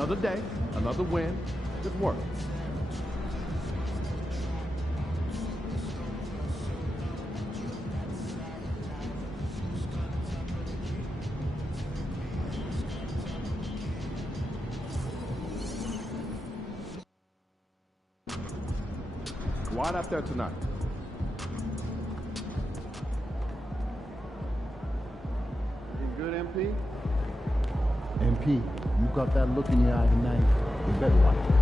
Another day, another win. Good work. Wide up there tonight. You good, MP? MP, you got that look in your eye tonight. You better watch it.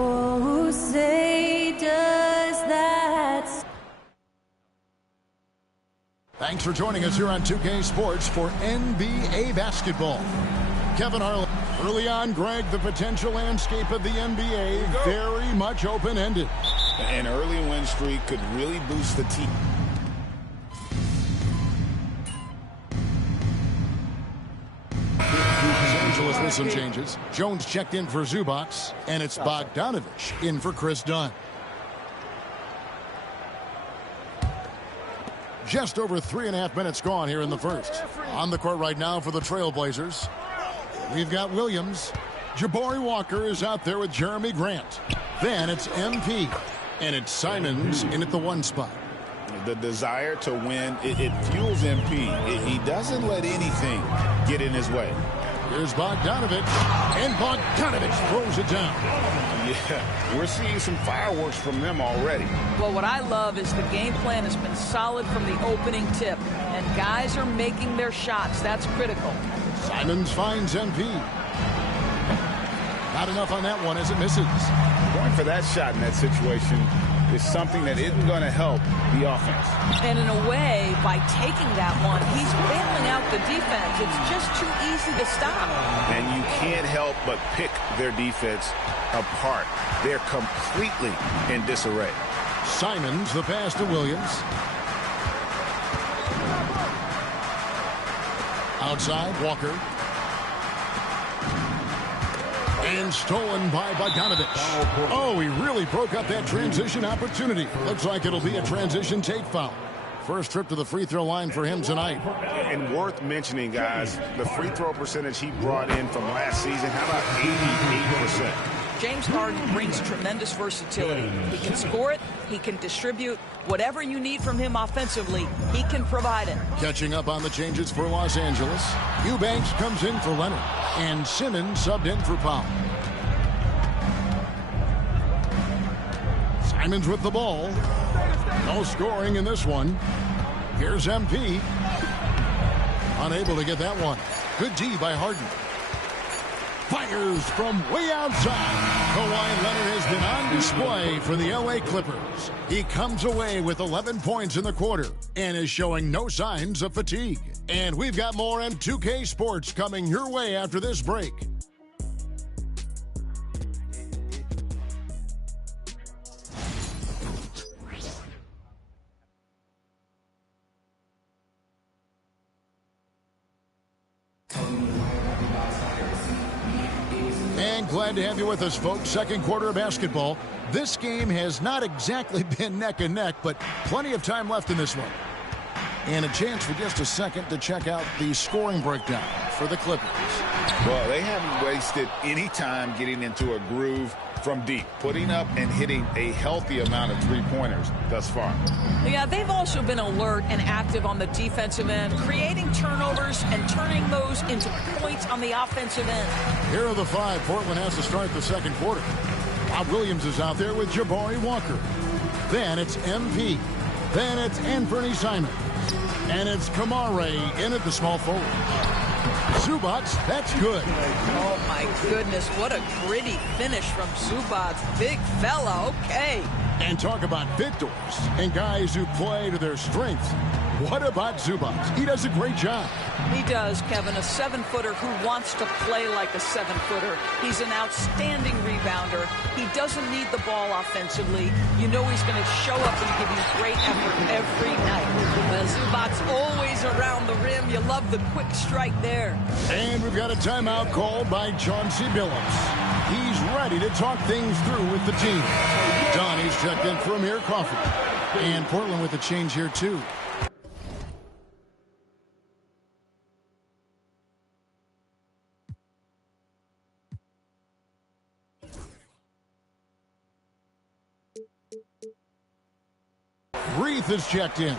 Oh, say does that. Thanks for joining us here on 2K Sports for NBA basketball. Kevin Harlan. Early on, Greg, the potential landscape of the NBA very much open-ended. An early win streak could really boost the team. Los Angeles with some changes. Jones checked in for Zubac, and it's Bogdanovich in for Chris Dunn. Just over 3.5 minutes gone here in the first. On the court right now for the Trailblazers, we've got Williams. Jabari Walker is out there with Jeremy Grant. Then it's MP, and it's Simons in at the 1 spot. The desire to win, it fuels MP. He doesn't let anything get in his way. Here's Bogdanovich, and Bogdanovich throws it down. Yeah, we're seeing some fireworks from them already. Well, what I love is the game plan has been solid from the opening tip, and guys are making their shots. That's critical. Simons finds MP. Not enough on that one as it misses. Going for that shot in that situation is something that isn't going to help the offense. And in a way, by taking that one, he's bailing out the defense. It's just too easy to stop. And you can't help but pick their defense apart. They're completely in disarray. Simons, the pass to Williams. Outside, Walker. And stolen by Bogdanovich. Oh, he really broke up that transition opportunity. Looks like it'll be a transition take foul. First trip to the free throw line for him tonight. And worth mentioning, guys, the free throw percentage he brought in from last season, how about 88%? James Harden brings tremendous versatility. He can score it, he can distribute. Whatever you need from him offensively, he can provide it. Catching up on the changes for Los Angeles. Eubanks comes in for Leonard. And Simmons subbed in for Powell. Simons with the ball. No scoring in this one. Here's MP. Unable to get that one. Good D by Harden. Fires from way outside. Kawhi Leonard has been on display for the LA Clippers. He comes away with 11 points in the quarter and is showing no signs of fatigue. And we've got more M2K Sports coming your way after this break. And glad to have you with us, folks. Second quarter of basketball. This game has not exactly been neck and neck, but plenty of time left in this one. And a chance for just a second to check out the scoring breakdown. for the Clippers. Well, they haven't wasted any time getting into a groove from deep, putting up and hitting a healthy amount of three-pointers thus far. Yeah, they've also been alert and active on the defensive end, creating turnovers and turning those into points on the offensive end. Here are the five Portland has to start the second quarter. Bob Williams is out there with Jabari Walker. Then it's MP. Then it's Anthony Simons. And it's Kamare in at the small forward. Zubac, that's good. Oh, my goodness. What a gritty finish from Zubac. Big fella. Okay. And talk about victors and guys who play to their strengths. What about Zubac? He does a great job. He does, Kevin. A 7-footer who wants to play like a 7-footer. He's an outstanding rebounder. He doesn't need the ball offensively. You know he's going to show up and give you great effort every night. Zubac's always around the rim. You love the quick strike there. And we've got a timeout called by Chauncey Billups. He's ready to talk things through with the team. Donnie's checked in for Amir Coffey. And Portland with a change here, too. Reith is checked in.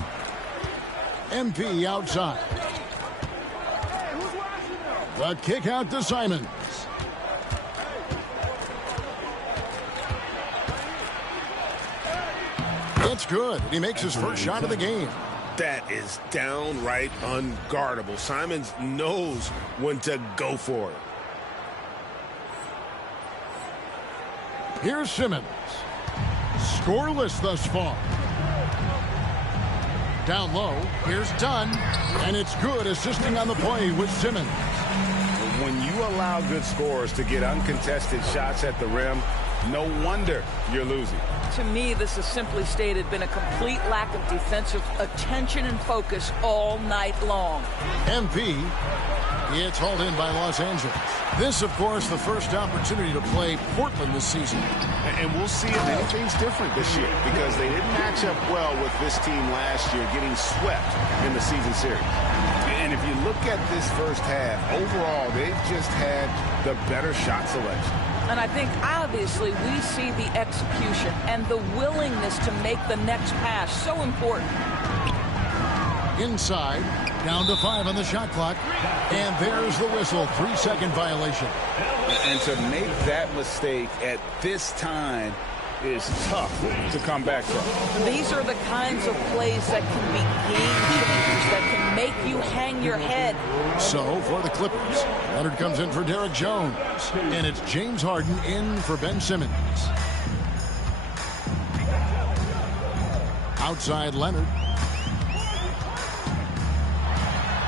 MP outside. The kick out to Simons. It's good. He makes his first shot of the game. That is downright unguardable. Simons knows when to go for it. Here's Simmons. Scoreless thus far. Down low, here's Dunn, and it's good, assisting on the play with Simmons. When you allow good scorers to get uncontested shots at the rim, no wonder you're losing. To me, this has simply stated been a complete lack of defensive attention and focus all night long. MP, it's hauled in by Los Angeles. This, of course, the first opportunity to play Portland this season. And we'll see if anything's different this year, because they didn't match up well with this team last year, getting swept in the season series. And if you look at this first half, overall, they've just had the better shot selection. And I think, obviously, we see the execution and the willingness to make the next pass so important. Inside, down to 5 on the shot clock. And there's the whistle, 3-second violation. And to make that mistake at this time is tough to come back from. These are the kinds of plays that can be game changers, that can make you hang your head. So, for the Clippers, Leonard comes in for Derek Jones. And it's James Harden in for Ben Simmons. Outside Leonard.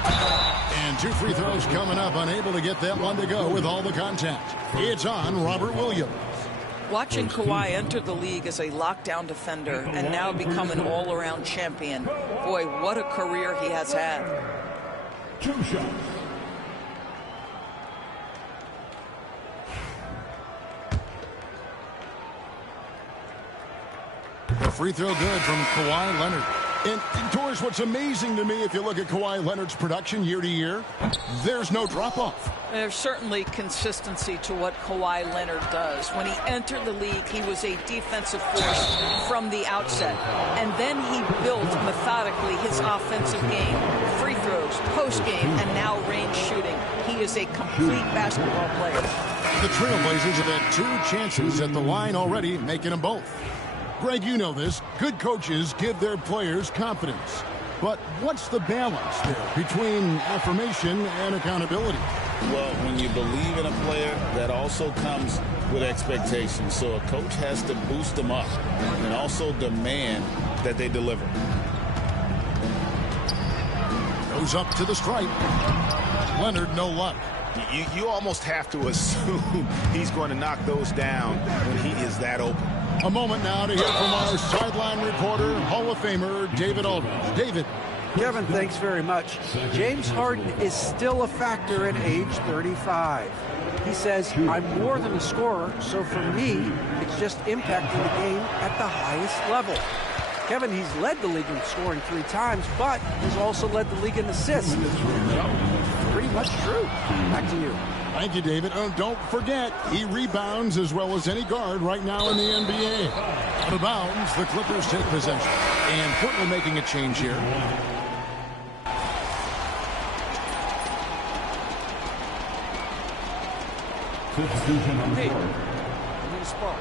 And 2 free throws coming up, unable to get that one to go with all the contact. It's on Robert Williams. Watching Kawhi enter the league as a lockdown defender and now become an all-around champion. Boy, what a career he has had. 2 shots. The free throw good from Kawhi Leonard. And Torres, what's amazing to me, if you look at Kawhi Leonard's production year to year, there's no drop-off. There's certainly consistency to what Kawhi Leonard does. When he entered the league, he was a defensive force from the outset. And then he built methodically his offensive game, free throws, post-game, and now range shooting. He is a complete basketball player. The Trailblazers have had 2 chances at the line already, making them both. Greg, you know this. Good coaches give their players confidence. But what's the balance there between affirmation and accountability? Well, when you believe in a player, that also comes with expectations. So a coach has to boost them up and also demand that they deliver. Goes up to the stripe. Leonard, no luck. You almost have to assume he's going to knock those down when he is that open. A moment now to hear from our sideline reporter, Hall of Famer, David Aldridge. David. Kevin, thanks very much. James Harden is still a factor at age 35. He says, I'm more than a scorer, so for me, it's just impacting the game at the highest level. Kevin, he's led the league in scoring 3 times, but has also led the league in assists. 3 That's true. Back to you. Thank you, David. Oh, don't forget, he rebounds as well as any guard right now in the NBA. Out of bounds, the Clippers take possession. And Portland making a change here. Hey, I need a spark.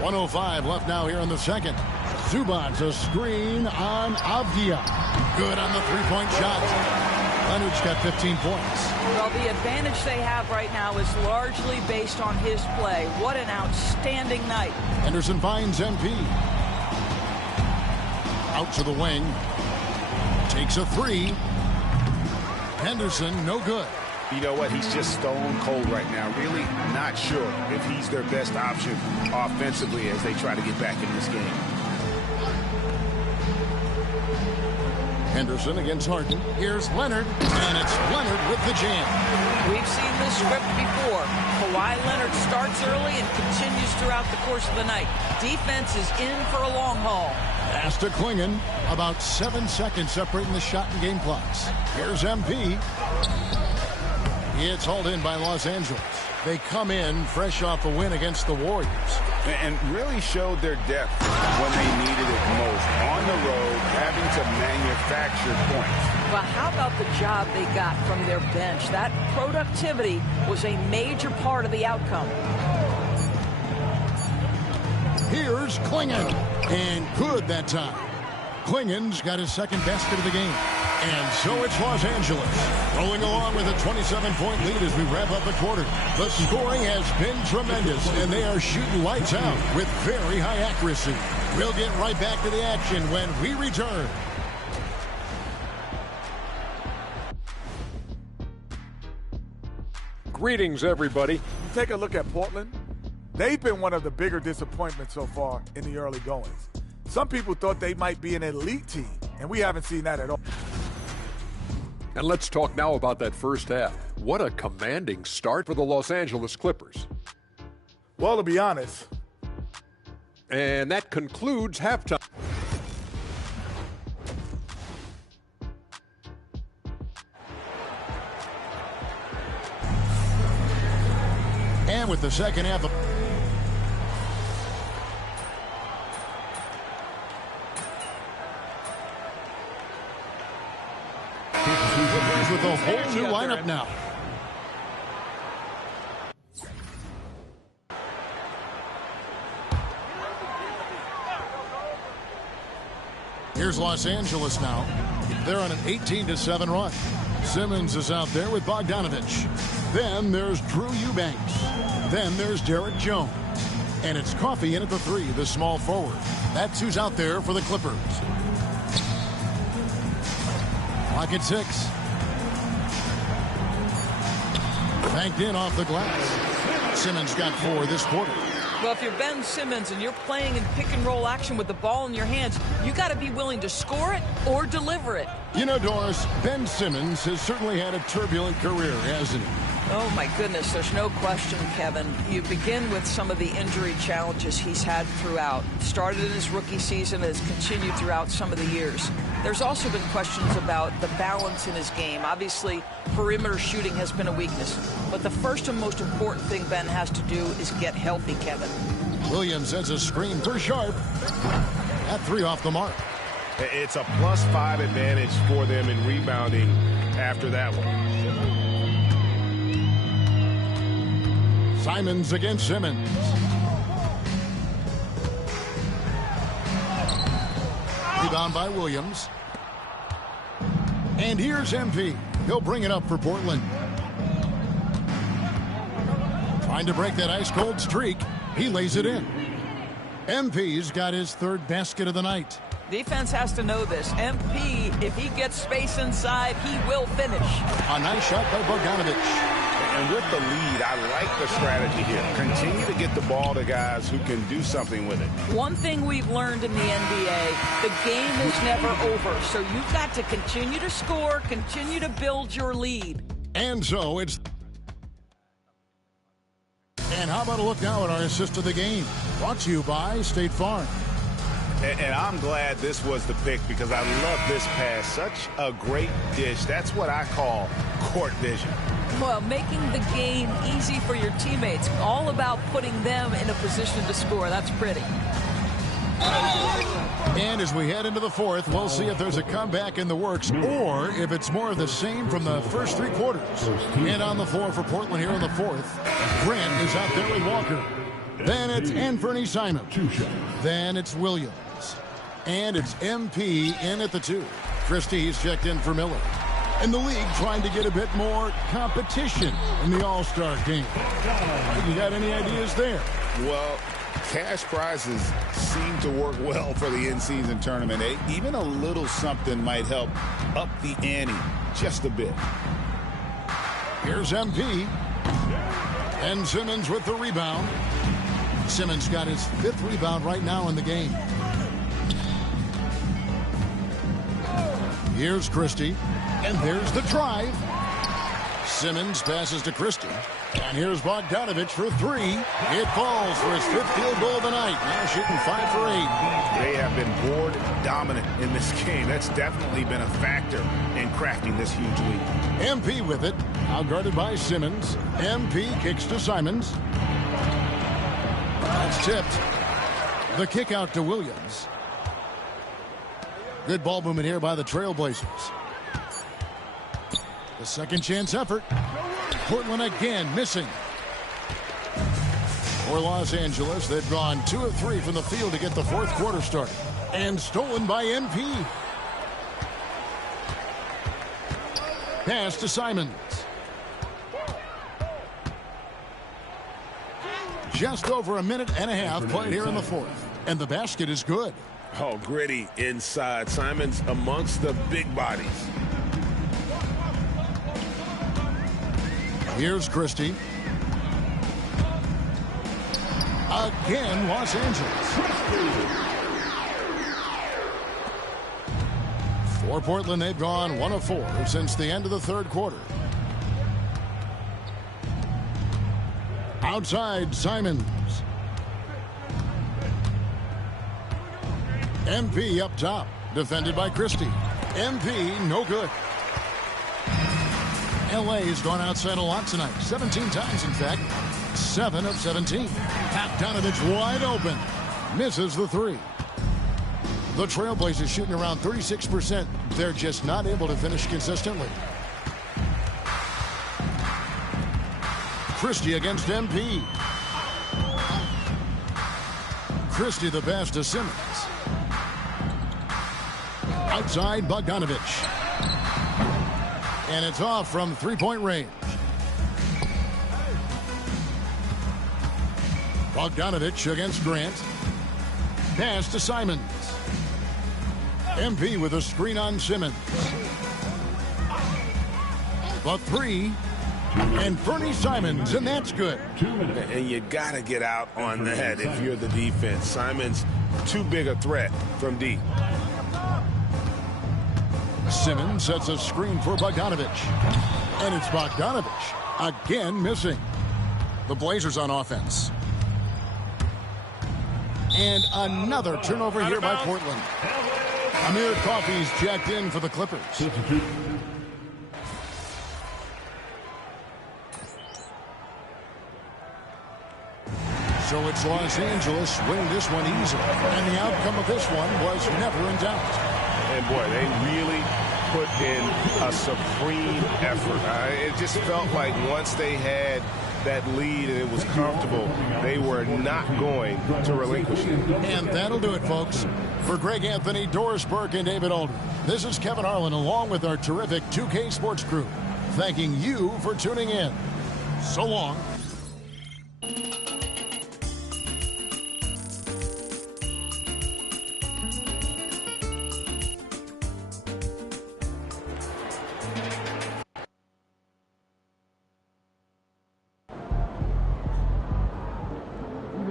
Hey, 1:05 left now here in the second. Zubac's a screen on Avdia. Good on the three-point shot. Leonard's got 15 points. Well, the advantage they have right now is largely based on his play. What an outstanding night. Henderson finds MP. Out to the wing. Takes a three. Henderson, no good. You know what? He's just stone cold right now. Really not sure if he's their best option offensively as they try to get back in this game. Henderson against Harden. Here's Leonard, and it's Leonard with the jam. We've seen this script before. Kawhi Leonard starts early and continues throughout the course of the night. Defense is in for a long haul. Pass to Klingon. About 7 seconds separating the shot and game clocks. Here's MP. It's hauled in by Los Angeles. They come in fresh off a win against the Warriors. And really showed their depth when they needed it most. On the road, having to manufacture points. But how about the job they got from their bench? That productivity was a major part of the outcome. Here's Klingon. And good that time. Klingon's got his second basket of the game. And so it's Los Angeles, rolling along with a 27-point lead as we wrap up the quarter. The scoring has been tremendous, and they are shooting lights out with very high accuracy. We'll get right back to the action when we return. Greetings, everybody. Take a look at Portland. They've been one of the bigger disappointments so far in the early goings. Some people thought they might be an elite team, and we haven't seen that at all. And let's talk now about that first half. What a commanding start for the Los Angeles Clippers. Well, to be honest. And that concludes halftime. And with the second half of with a whole new lineup now. Here's Los Angeles now. They're on an 18-7 run. Simmons is out there with Bogdanovich. Then there's Drew Eubanks. Then there's Derek Jones. And it's Coffey in at the three, the small forward. That's who's out there for the Clippers. Clock at 6. Banked in off the glass. Simmons got 4 this quarter. Well, if you're Ben Simmons and you're playing in pick-and-roll action with the ball in your hands, you got to be willing to score it or deliver it. You know, Doris, Ben Simmons has certainly had a turbulent career, hasn't he? Oh, my goodness, there's no question, Kevin. You begin with some of the injury challenges he's had throughout. Started in his rookie season, has continued throughout some of the years. There's also been questions about the balance in his game. Obviously, perimeter shooting has been a weakness. But the first and most important thing Ben has to do is get healthy, Kevin. Williams sends a screen for Sharp. That 3 off the mark. It's a +5 advantage for them in rebounding after that one. Simons against Simmons. Rebound by Williams. And here's MP. He'll bring it up for Portland. Trying to break that ice-cold streak. He lays it in. MP's got his 3rd basket of the night. Defense has to know this. MP, if he gets space inside, he will finish. A nice shot by Bogdanovich. And with the lead, I like the strategy here. Continue to get the ball to guys who can do something with it. One thing we've learned in the NBA, the game is never over. So you've got to continue to score, continue to build your lead. And so it's And how about a look now at our assist of the game? Brought to you by State Farm. And I'm glad this was the pick because I love this pass. Such a great dish. That's what I call court vision. Well, making the game easy for your teammates. All about putting them in a position to score. That's pretty. And as we head into the fourth, we'll see if there's a comeback in the works or if it's more of the same from the first three quarters. And on the floor for Portland here in the fourth, Grant is out there with Walker. Then it's Anthony Simon. Then it's Williams. And it's MP in at the 2. Christie's checked in for Miller. And the league trying to get a bit more competition in the All-Star game. You got any ideas there? Well, cash prizes seem to work well for the in-season tournament. Even a little something might help up the ante just a bit. Here's MP. And Simmons with the rebound. Simmons got his 5th rebound right now in the game. Here's Christie. And there's the drive. Simmons passes to Christie. And here's Bogdanovich for 3. It falls for his 5th field goal of the night. Now shooting 5 for 8. They have been board dominant in this game. That's definitely been a factor in crafting this huge lead. MP with it. Now guarded by Simmons. MP kicks to Simons. That's tipped. The kick out to Williams. Good ball movement here by the Trailblazers. The second chance effort. Portland again missing. For Los Angeles, they've gone 2 of 3 from the field to get the fourth quarter started. And stolen by MP. Pass to Simons. Just over a minute and a half played here in the fourth. And the basket is good. Oh, gritty inside. Simons amongst the big bodies. Here's Christie. Again, Los Angeles. For Portland, they've gone 1 of 4 since the end of the third quarter. Outside, Simons. MP up top, defended by Christie. MP, no good. LA has gone outside a lot tonight. 17 times, in fact. 7 of 17. Bogdanovich wide open. Misses the 3. The Trailblazers shooting around 36%. They're just not able to finish consistently. Christie against MP. Christie the pass to Simmons. Outside, Bogdanovich. And it's off from three-point range. Bogdanovich against Grant. Pass to Simons. MP with a screen on Simmons. The 3. And Fernie Simons, and that's good. And you got to get out on that if you're the defense. Simons, too big a threat from deep. Simmons sets a screen for Bogdanovich. And it's Bogdanovich again missing. The Blazers on offense. And another turnover here by Portland. Amir Coffey's jacked in for the Clippers. So it's Los Angeles winning this one easily. And the outcome of this one was never in doubt. And boy, they really put in a supreme effort. It just felt like once they had that lead and it was comfortable, they were not going to relinquish it. And that'll do it, folks. For Greg Anthony, Doris Burke, and David Aldridge, this is Kevin Harlan along with our terrific 2K Sports crew, thanking you for tuning in. So long.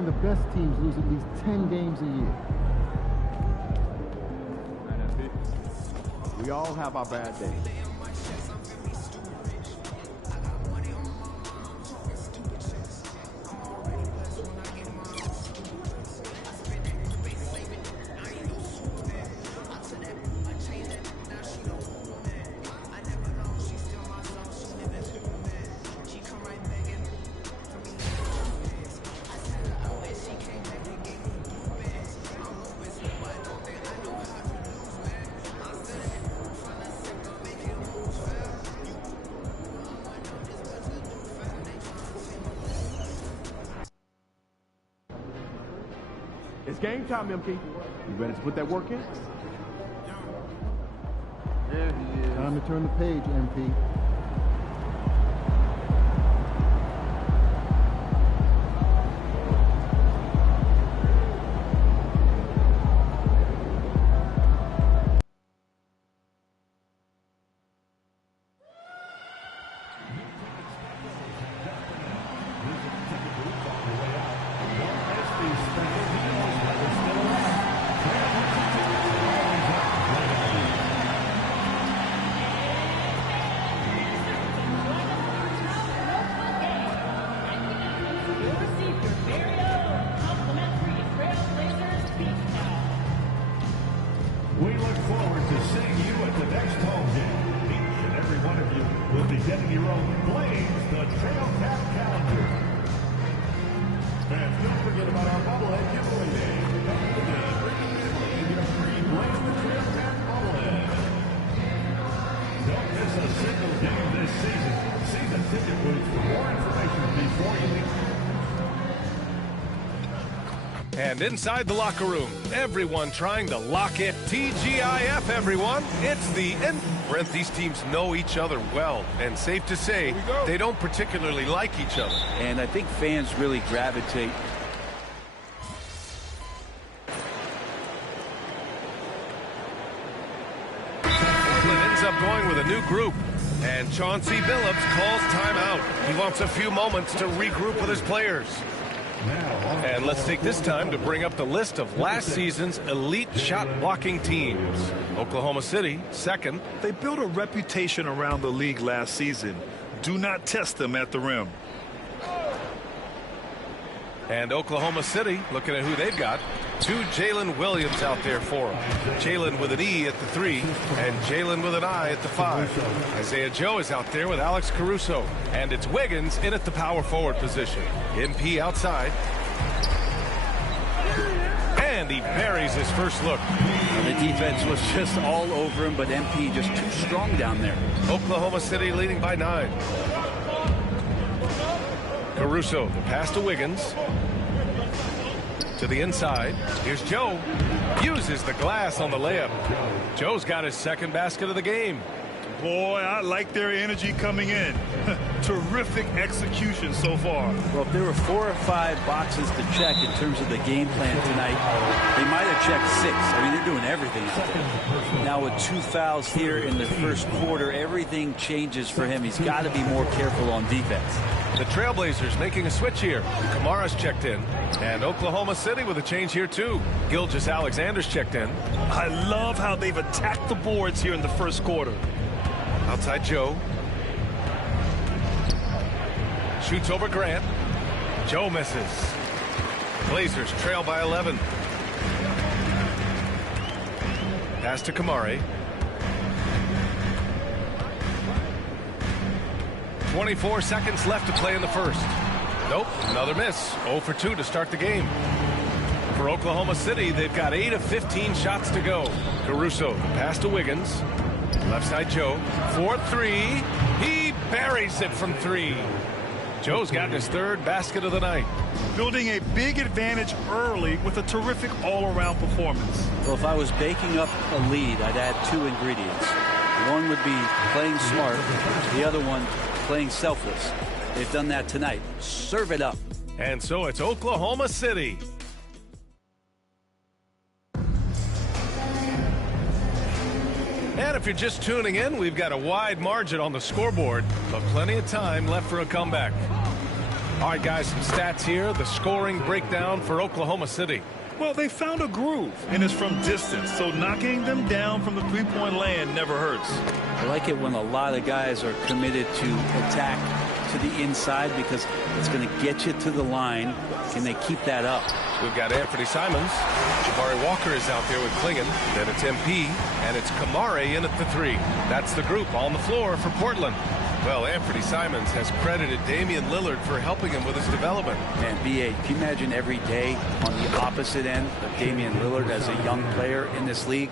The best teams lose at least 10 games a year. We all have our bad days. It's game time, MP. You ready to put that work in? There he is. Time to turn the page, MP. We look forward to seeing you at the next home game. Each and every one of you will be getting your own Blaze the Trail Cap calendar. And don't forget about our bobblehead giveaway day. Bring your free Blaze the Trail Cap bobblehead. Don't miss a single game this season. See the ticket booth for more information before you leave. And inside the locker room, everyone trying to lock it. TGIF, everyone. It's the end. Brent, these teams know each other well, and safe to say, they don't particularly like each other. And I think fans really gravitate. Portland ends up going with a new group, and Chauncey Billups calls timeout. He wants a few moments to regroup with his players. And let's take this time to bring up the list of last season's elite shot blocking teams. Oklahoma City, second. They built a reputation around the league last season. Do not test them at the rim. And Oklahoma City, looking at who they've got. Two Jalen Williams out there for them. Jalen with an E at the 3, and Jalen with an I at the 5. Isaiah Joe is out there with Alex Caruso. And it's Wiggins in at the power forward position. MP outside. And he buries his first look. The defense was just all over him, but MP just too strong down there. Oklahoma City leading by 9. Caruso, the pass to Wiggins. To the inside. Here's Joe. Uses the glass on the layup. Joe's got his second basket of the game. Boy, I like their energy coming in. Terrific execution so far. Well, if there were 4 or 5 boxes to check in terms of the game plan tonight, they might have checked 6. I mean, they're doing everything out there. Now with 2 fouls here in the first quarter, everything changes for him. He's got to be more careful on defense. The Trailblazers making a switch here. Kamara's checked in. And Oklahoma City with a change here, too. Gilgeous-Alexander's checked in. I love how they've attacked the boards here in the first quarter. Outside Joe. Shoots over Grant. Joe misses. Blazers trail by 11. Pass to Kamari. 24 seconds left to play in the first. Nope, another miss. 0 for 2 to start the game. For Oklahoma City, they've got 8 of 15 shots to go. Caruso, pass to Wiggins. Left side Joe. 4-3. He buries it from 3. Joe's gotten his 3rd basket of the night. Building a big advantage early with a terrific all-around performance. Well, if I was baking up a lead, I'd add 2 ingredients. One would be playing smart. The other one, playing selfless. They've done that tonight. Serve it up. And so it's Oklahoma City. And if you're just tuning in, we've got a wide margin on the scoreboard, but plenty of time left for a comeback. All right, guys, some stats here. The scoring breakdown for Oklahoma City. Well, they found a groove, and it's from distance, so knocking them down from the three-point land never hurts. I like it when a lot of guys are committed to attack to the inside because it's going to get you to the line. Can they keep that up? We've got Anthony Simons. Jabari Walker is out there with Klingon. Then it's MP, and it's Kamari in at the 3. That's the group on the floor for Portland. Well, Anthony Simons has credited Damian Lillard for helping him with his development. And B.A., can you imagine every day on the opposite end of Damian Lillard as a young player in this league?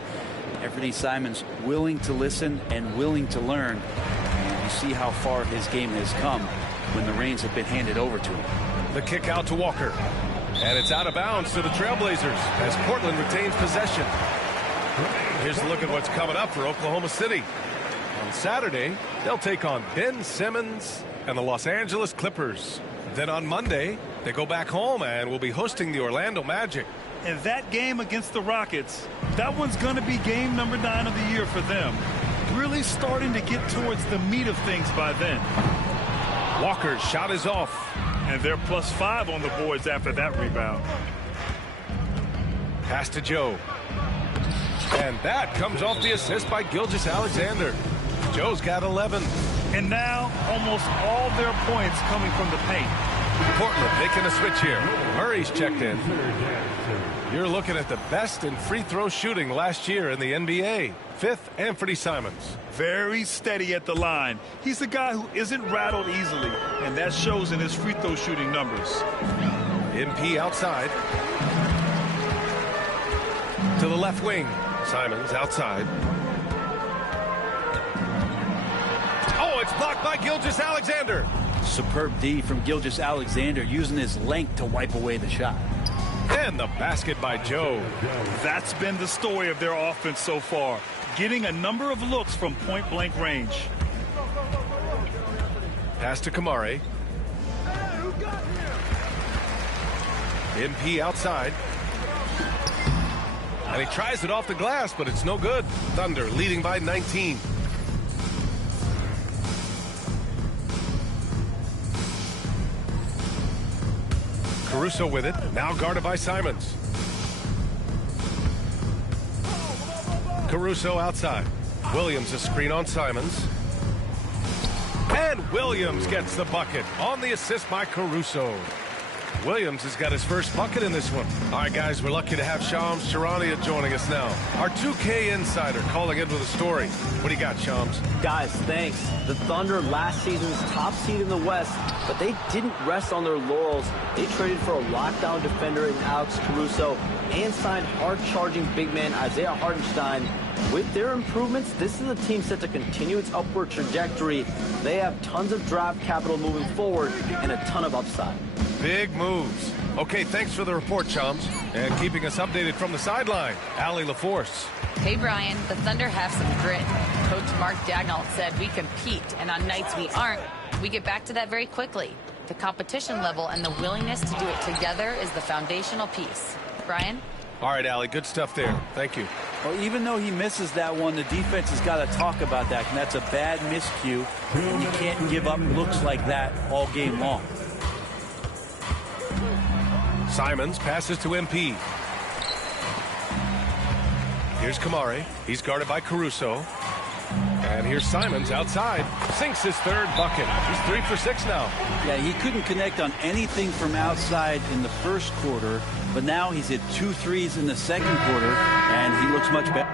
Anthony Simons willing to listen and willing to learn. And you see how far his game has come when the reins have been handed over to him. The kick out to Walker. And it's out of bounds to the Trailblazers as Portland retains possession. Here's a look at what's coming up for Oklahoma City. On Saturday, they'll take on Ben Simmons and the Los Angeles Clippers. Then on Monday, they go back home and will be hosting the Orlando Magic. And that game against the Rockets, that one's going to be game number 9 of the year for them. Really starting to get towards the meat of things by then. Walker's shot is off. And they're +5 on the boards after that rebound. Pass to Joe. And that comes off the assist by Gilgeous-Alexander. Joe's got 11. And now almost all their points coming from the paint. Portland making a switch here. Murray's checked in. You're looking at the best in free throw shooting last year in the NBA. 5th, Anthony Simons. Very steady at the line. He's a guy who isn't rattled easily, and that shows in his free throw shooting numbers. MP outside. To the left wing. Simons outside. Oh, it's blocked by Gilgeous-Alexander. Superb D from Gilgeous-Alexander, using his length to wipe away the shot. And the basket by Joe. That's been the story of their offense so far, getting a number of looks from point-blank range. Pass to Kamari. MP outside. And he tries it off the glass, but it's no good. Thunder leading by 19. Caruso with it, now guarded by Simons. Caruso outside. Williams a screen on Simons. And Williams gets the bucket on the assist by Caruso. Williams has got his first bucket in this one. All right, guys, we're lucky to have Shams Charania joining us now. Our 2K insider calling in with a story. What do you got, Shams? Guys, thanks. The Thunder last season's top seed in the West, but they didn't rest on their laurels. They traded for a lockdown defender in Alex Caruso and signed hard-charging big man Isaiah Hartenstein. With their improvements, this is a team set to continue its upward trajectory. They have tons of draft capital moving forward and a ton of upside. Big moves. Okay, thanks for the report, Chums. And keeping us updated from the sideline, Allie LaForce. Hey, Brian, the Thunder have some grit. Coach Mark Daigneault said we compete, and on nights we aren't, we get back to that very quickly. The competition level and the willingness to do it together is the foundational piece. Brian? All right, Allie, good stuff there. Thank you. Well, even though he misses that one, the defense has got to talk about that, and that's a bad miscue. And you can't give up looks like that all game long. Simons passes to MP. Here's Kamari. He's guarded by Caruso. And here's Simons outside. Sinks his third bucket. He's 3 for 6 now. Yeah, he couldn't connect on anything from outside in the first quarter, but now he's hit 2 threes in the second quarter, and he looks much better.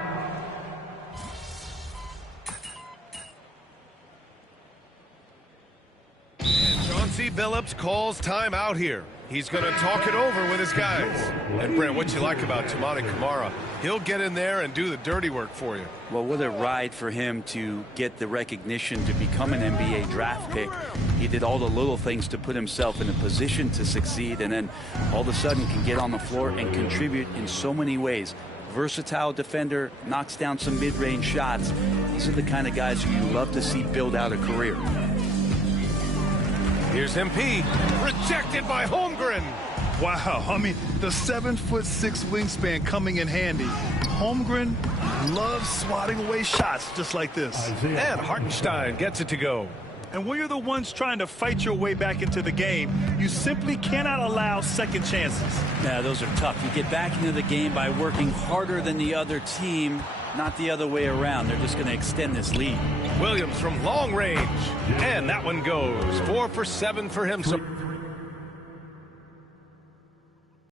Chauncey Billups calls time out here. He's going to talk it over with his guys. And, Brent, what you like about Toumani Camara? He'll get in there and do the dirty work for you. Well, what a ride for him to get the recognition to become an NBA draft pick. He did all the little things to put himself in a position to succeed, and then all of a sudden can get on the floor and contribute in so many ways. Versatile defender, knocks down some mid-range shots. These are the kind of guys who you love to see build out a career. Here's MP, rejected by Holmgren. Wow, I mean, the 7'6" wingspan coming in handy. Holmgren loves swatting away shots just like this. And Hartenstein gets it to go. And when you're the ones trying to fight your way back into the game, you simply cannot allow second chances. Yeah, those are tough. You get back into the game by working harder than the other team, not the other way around. They're just going to extend this lead. Williams from long range. And that one goes. 4 for 7 for him. So